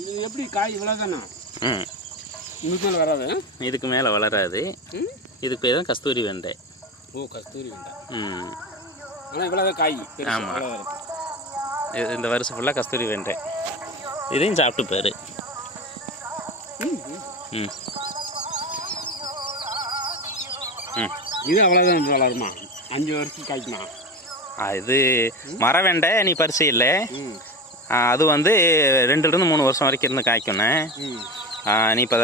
இது எப்படி காய் இவ்வளோதானா? ம், இதுக்கு மேலே வராது. இதுக்கு மேலே வளராது. இதுக்கு பேர் தான் கஸ்தூரி வெண்டை. ஓ, கஸ்தூரி வெண்டை. ம், ஆனால் இவ்வளோதான் காய். ஆமாம், இந்த வருஷம் ஃபுல்லாக கஸ்தூரி வெண்டை. இதையும் சாப்பிட்டு பாரு. ம் ம் இது அவ்வளோதான் வளருமா? 5 வருஷத்துக்கு காய்க்குமா? இது மர வெண்டை நீ பறிச்சு இல்லை. அது வந்து 2லேருந்து 3 வருஷம் வரைக்கும் இருந்து காய்க்கணும். நீ இப்போ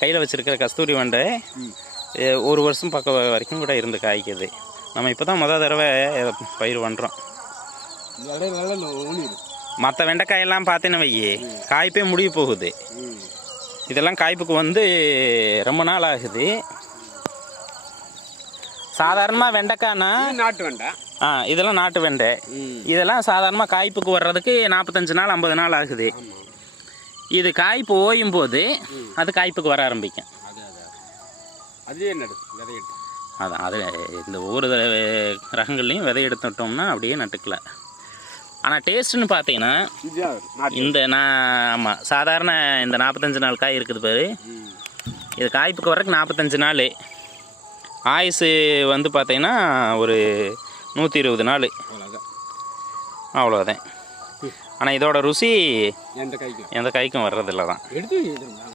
கையில் வச்சுருக்கிற கஸ்தூரி வெண்டை 1 வருஷம் பக்கம் வரைக்கும் கூட இருந்து காய்க்குது. நம்ம இப்போ தான் முதல் தடவை பயிர் பண்ணுறோம். மற்ற வெண்டைக்காயெல்லாம் பார்த்தேன்னு வையே காய்ப்பே முடிய போகுது. இதெல்லாம் காய்ப்புக்கு வந்து ரொம்ப நாள் ஆகுது. சாதாரணமாக வெண்டைக்காய்னா நாட்டு வெண்டை. இதெல்லாம் நாட்டு வெண்டை. இதெல்லாம் சாதாரணமாக காய்ப்புக்கு வர்றதுக்கு 45 நாள் 50 நாள் ஆகுது. இது காய்ப்பு ஓயும் போது அது காய்ப்புக்கு வர ஆரம்பிக்கும். அதான் அது இந்த ஒவ்வொரு ரகங்கள்லையும் விதை எடுத்துட்டோம்னா அப்படியே நட்டுக்கலாம். ஆனால் டேஸ்ட்டுன்னு பார்த்தீங்கன்னா இந்த ஆமாம் சாதாரண இந்த 45 நாள் காய் இருக்குது பாரு, இது காய்ப்புக்கு வரக்கு 45 நாள். ஆயுசு வந்து பார்த்தீங்கன்னா ஒரு 120 நாள், அவ்வளோதான். ஆனால் இதோட ருசி எந்த காய்க்கும் வர்றதில்ல தான்.